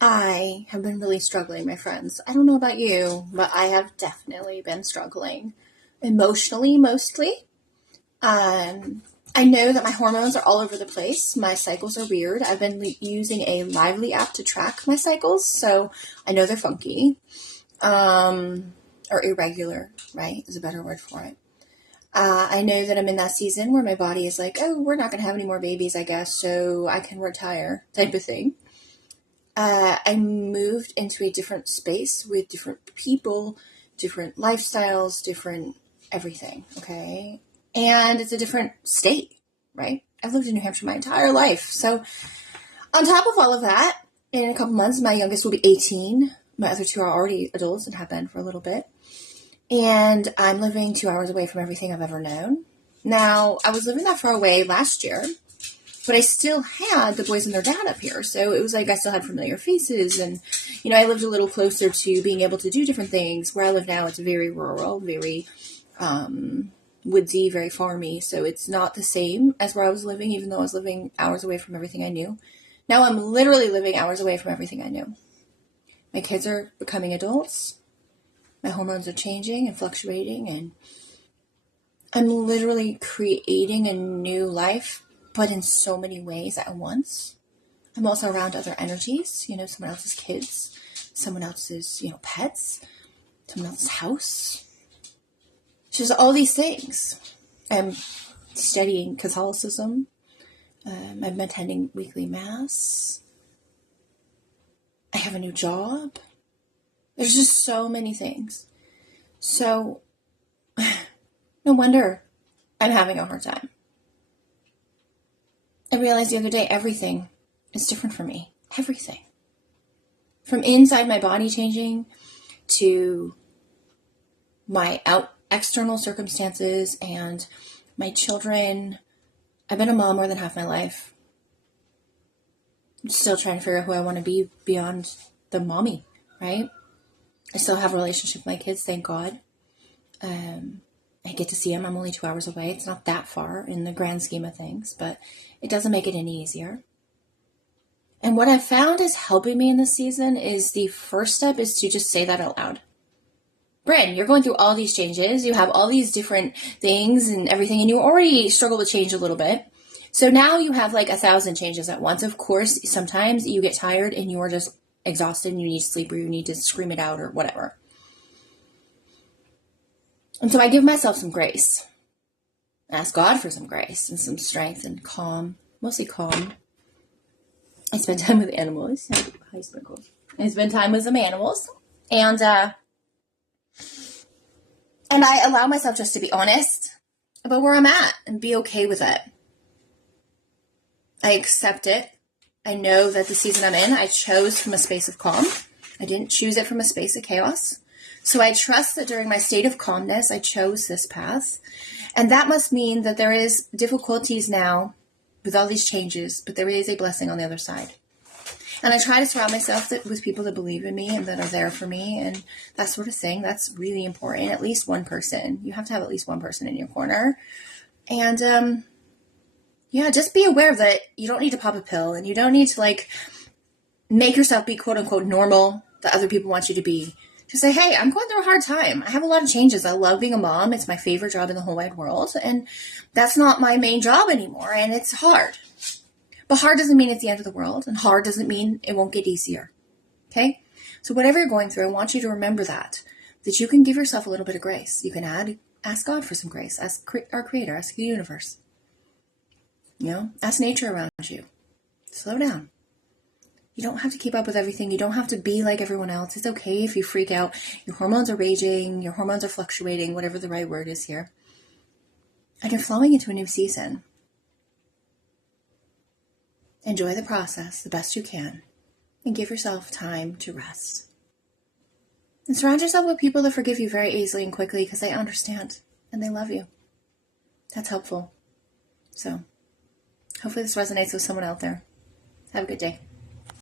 I have been really struggling, my friends. I don't know about you, but I have definitely been struggling emotionally mostly. I know that my hormones are all over the place. My cycles are weird. I've been using a Lively app to track my cycles, so I know they're funky. Or irregular, right, is a better word for it. I know that I'm in that season where my body is like, oh, we're not going to have any more babies, I guess, so I can retire type of thing. I moved into a different space with different people, different lifestyles, different everything, okay? And it's a different state, right? I've lived in New Hampshire my entire life. So on top of all of that, in a couple months, my youngest will be 18. My other two are already adults and have been for a little bit. And I'm living 2 hours away from everything I've ever known. Now, I was living that far away last year, but I still had the boys and their dad up here. So it was like I still had familiar faces. And, I lived a little closer to being able to do different things. Where I live now, it's very rural, very woodsy, very farmy. So it's not the same as where I was living, even though I was living hours away from everything I knew. Now I'm literally living hours away from everything I knew. My kids are becoming adults. My hormones are changing and fluctuating. And I'm literally creating a new life, but in so many ways at once. I'm also around other energies, someone else's kids, someone else's, pets, someone else's house. Just all these things. I'm studying Catholicism. I've been attending weekly mass. I have a new job. There's just so many things. So, no wonder I'm having a hard time. I realized the other day everything is different for me. Everything. From inside my body changing to my external circumstances and my children. I've been a mom more than half my life. I'm still trying to figure out who I want to be beyond the mommy, right? I still have a relationship with my kids, thank God. I get to see them. I'm only 2 hours away. It's not that far in the grand scheme of things, but it doesn't make it any easier. And what I've found is helping me in this season is the first step is to just say that out loud. Bryn, you're going through all these changes. You have all these different things and everything, and you already struggle with change a little bit. So now you have like 1,000 changes at once. Of course, sometimes you get tired and you're just exhausted and you need to sleep or you need to scream it out or whatever. And so I give myself some grace. Ask God for some grace and some strength and calm, mostly calm. I spend time with animals. Hi, Sprinkles. I spend time with some animals. And I allow myself just to be honest about where I'm at and be okay with it. I accept it. I know that the season I'm in, I chose from a space of calm. I didn't choose it from a space of chaos. So I trust that during my state of calmness, I chose this path. And that must mean that there is difficulties now with all these changes, but there is a blessing on the other side. And I try to surround myself with people that believe in me and that are there for me and that sort of thing. That's really important. At least one person. You have to have at least one person in your corner. And just be aware that you don't need to pop a pill and you don't need to make yourself be quote unquote normal that other people want you to be. Just say, hey, I'm going through a hard time. I have a lot of changes. I love being a mom. It's my favorite job in the whole wide world. And that's not my main job anymore. And it's hard. But hard doesn't mean it's the end of the world. And hard doesn't mean it won't get easier. Okay? So whatever you're going through, I want you to remember that you can give yourself a little bit of grace. You can ask God for some grace. Ask our Creator. Ask the universe. Ask nature around you. Slow down. You don't have to keep up with everything. You don't have to be like everyone else. It's okay if you freak out. Your hormones are raging. Your hormones are fluctuating, whatever the right word is here. And you're flowing into a new season. Enjoy the process the best you can. And give yourself time to rest. And surround yourself with people that forgive you very easily and quickly because they understand and they love you. That's helpful. So, hopefully this resonates with someone out there. Have a good day.